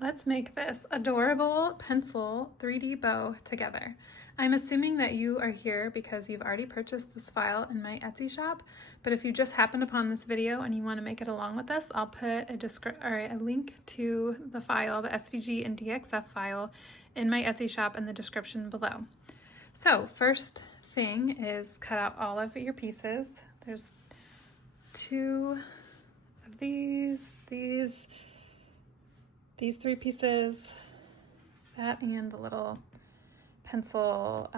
Let's make this adorable pencil 3D bow together. I'm assuming that you are here because you've already purchased this file in my Etsy shop, but if you just happened upon this video and you want to make it along with us, I'll put a link to the file, the SVG and DXF file, in my Etsy shop in the description below. So first thing is cut out all of your pieces. There's two of these three pieces, that and the little pencil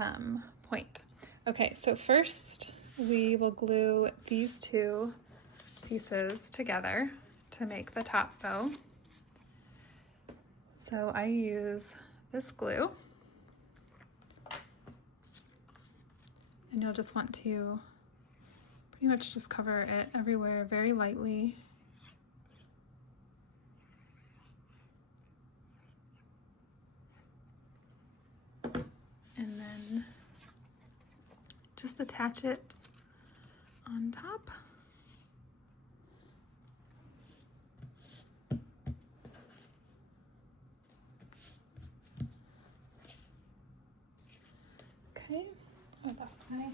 point. Okay, so first we will glue these two pieces together to make the top bow. So I use this glue, and you'll just want to pretty much just cover it everywhere very lightly. And then just attach it on top. Okay, oh, that's my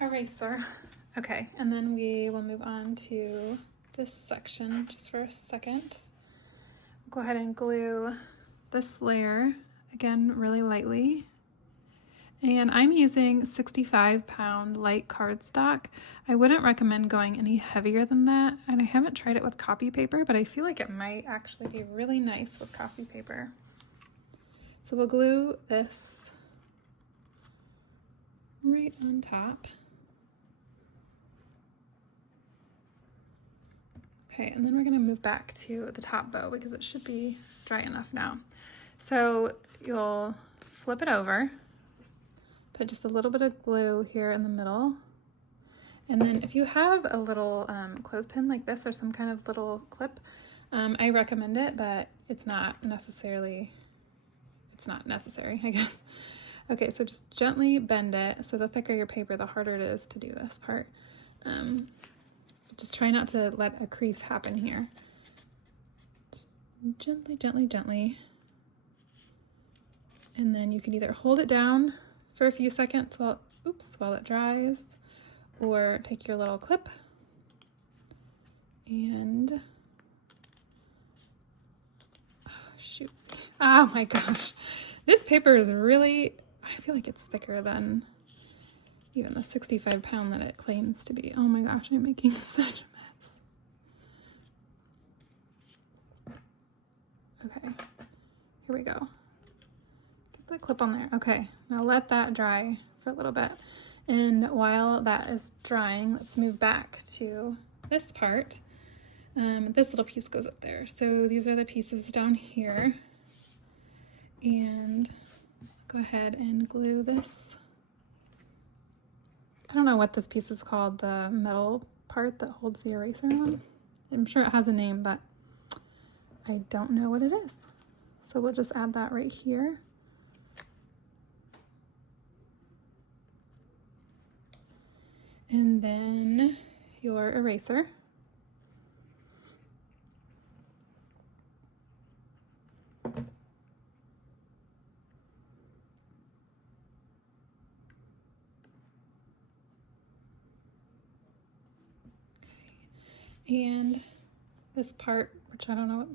eraser. Okay, and then we will move on to this section just for a second. Go ahead and glue this layer again really lightly. And I'm using 65-pound light cardstock. I wouldn't recommend going any heavier than that, and I haven't tried it with copy paper, but I feel like it might actually be really nice with copy paper. So we'll glue this right on top. Okay, and then we're gonna move back to the top bow because it should be dry enough now. So you'll flip it over, put just a little bit of glue here in the middle, and then if you have a little clothespin like this or some kind of little clip, I recommend it, but it's not necessary, I guess. Okay, so just gently bend it. So the thicker your paper, the harder it is to do this part. Just try not to let a crease happen here. Just gently, gently, gently. And then you can either hold it down for a few seconds while it dries, or take your little clip and, oh, shoots. Oh my gosh. This paper is really, I feel like it's thicker than even the 65-pound that it claims to be. Oh my gosh, I'm making such a mess. Okay, here we go. The clip on there. Okay, now let that dry for a little bit. And while that is drying, let's move back to this part. This little piece goes up there. So these are the pieces down here. And go ahead and glue this. I don't know what this piece is called, the metal part that holds the eraser on. I'm sure it has a name, but I don't know what it is. So we'll just add that right here. And then your eraser. And this part, which I don't know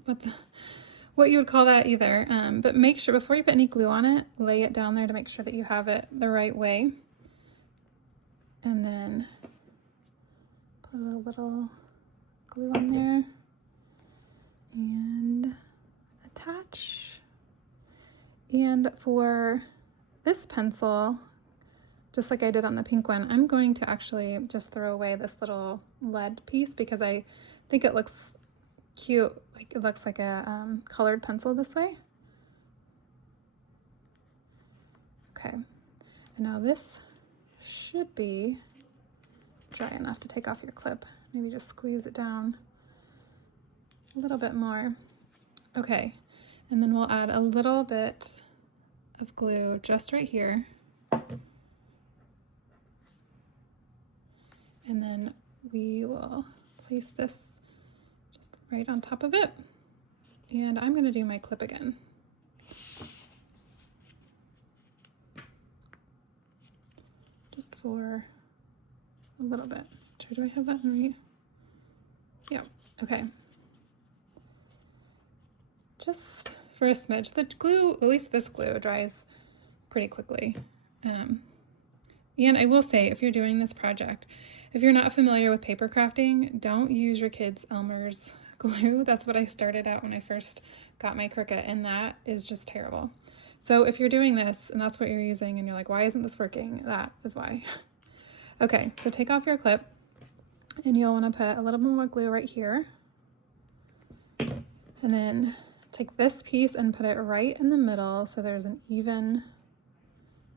what you would call that either, but make sure before you put any glue on it, lay it down there to make sure that you have it the right way. And then put a little glue on there and attach. And for this pencil, just like I did on the pink one, I'm going to actually just throw away this little lead piece because I think it looks cute. Like it looks like a colored pencil this way. Okay, and now this should be dry enough to take off your clip. Maybe just squeeze it down a little bit more. Okay, and then we'll add a little bit of glue just right here. And then we will place this just right on top of it. And I'm going to do my clip again. Just for a little bit. Do I have that in right? Yeah, okay. Just for a smidge. The glue, at least this glue, dries pretty quickly. And I will say, if you're doing this project, if you're not familiar with paper crafting, don't use your kids' Elmer's glue. That's what I started out when I first got my Cricut, and that is just terrible. So if you're doing this and that's what you're using and you're like, why isn't this working? That is why. Okay, so take off your clip and you'll want to put a little bit more glue right here. And then take this piece and put it right in the middle so there's an even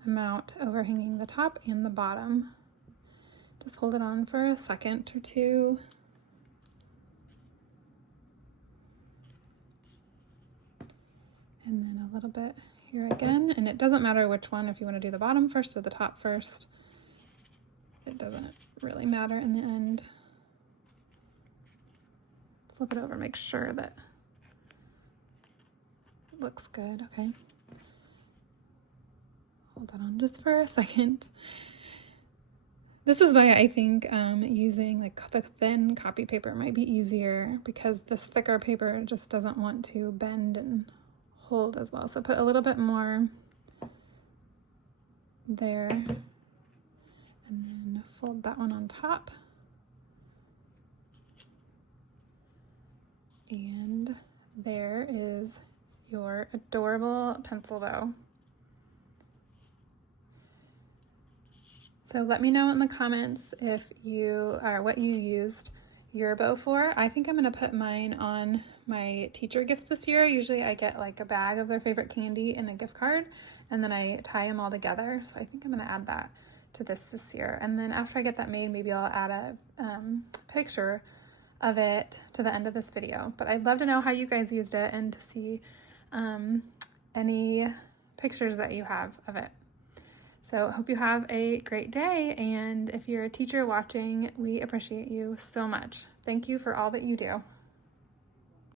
amount overhanging the top and the bottom. Just hold it on for a second or two. And then a little bit here again. And it doesn't matter which one, if you want to do the bottom first or the top first. It doesn't really matter in the end. Flip it over, make sure that it looks good, okay? Hold that on just for a second. This is why I think using like the thin copy paper might be easier, because this thicker paper just doesn't want to bend and hold as well. So put a little bit more there and then fold that one on top. And there is your adorable pencil bow. So let me know in the comments if you or what you used your bow for. I think I'm going to put mine on my teacher gifts this year. Usually I get like a bag of their favorite candy and a gift card, and then I tie them all together. So I think I'm going to add that to this year. And then after I get that made, maybe I'll add a picture of it to the end of this video. But I'd love to know how you guys used it and to see any pictures that you have of it. So I hope you have a great day, and if you're a teacher watching, we appreciate you so much. Thank you for all that you do.